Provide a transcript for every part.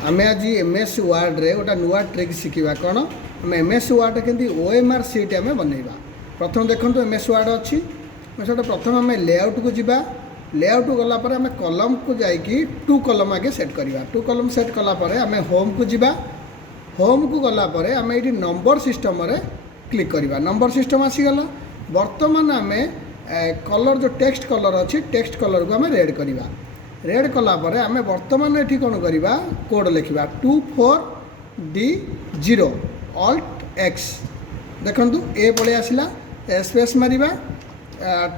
आमे आज MS word रे गोटा नुआ ट्रिक शिखा कौन आम एमएस वर्ड के ओएमआर सीट आम बनइबा। प्रथम देखो एमएस वर्ड अच्छी से प्रथम आम लेआउट को जीवा। लेआउट गलापर आम कलम को जाकि टू कलम आगे सेट करवा। टू कलम सेट कलापर आम होम को जीवा। होम को गलापर आम ये नंबर सिस्टम रे क्लिक करवा। नंबर सिस्टम आसीगला। बर्तमान आम कलर जो टेक्स्ट कलर अच्छी टेक्स्ट कलर को आम रेड करवा। रेड कलापर आम बर्तमान ये कौन करवा कोड लिखा 24D0 Alt X देखु ए पलि आसला स्पेस मारिबा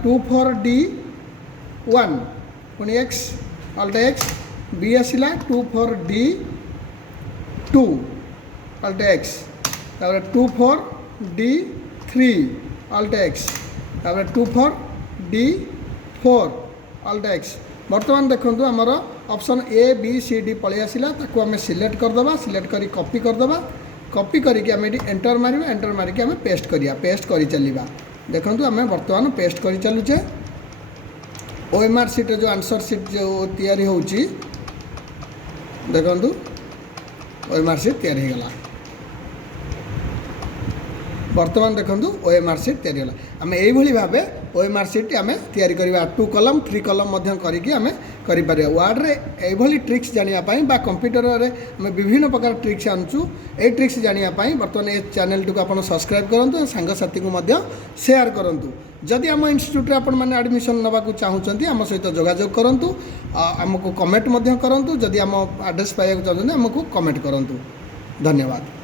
24D1 पुणी X Alt X बी आसला 24D2 Alt X 24D3 Alt X 24D4 Alt X। बर्तमान देखो आमर option A B C D पलि आसला ताकू आम सिलेक्ट करदे। सिलेक्ट करी कॉपी करदे। कॉपी करके आम ये एंटर मारिबा। एंटर मारिक आम पेस्ट करिया। पेस्ट करी चलिबा। देखो आम बर्तमान पेस्ट करी चलुचे। ओएमआर सीट जो आंसर सीट जो तैयारी होउची देखो ओएमआर सीट तैयारी हो गला। बर्तमान देखो ओएमआर सीट तैयारी होला। आम यही भाव ओएमआर सीट आम तैयारी करवा 2 कलम 3 कलम करके आम कर वार्ड रे यही ट्रिक्स जानापी कंप्यूटर रे आम विभिन्न प्रकार ट्रिक्स आनुचु। ये ट्रिक्स जानापी बर्तमान ये चैनल टी को सब्सक्राइब करूँ सांगसाथी को शेयर करूँ। जदि आम इन्स्टिट्यूट आपण मैंने एडमिशन नाकू चाहूँगी आम सहित जोगाजोग करूँ। आमको कमेंट करूँ। जदि आम एड्रेस पाइबा चाहते आमको कमेंट करूँ। धन्यवाद।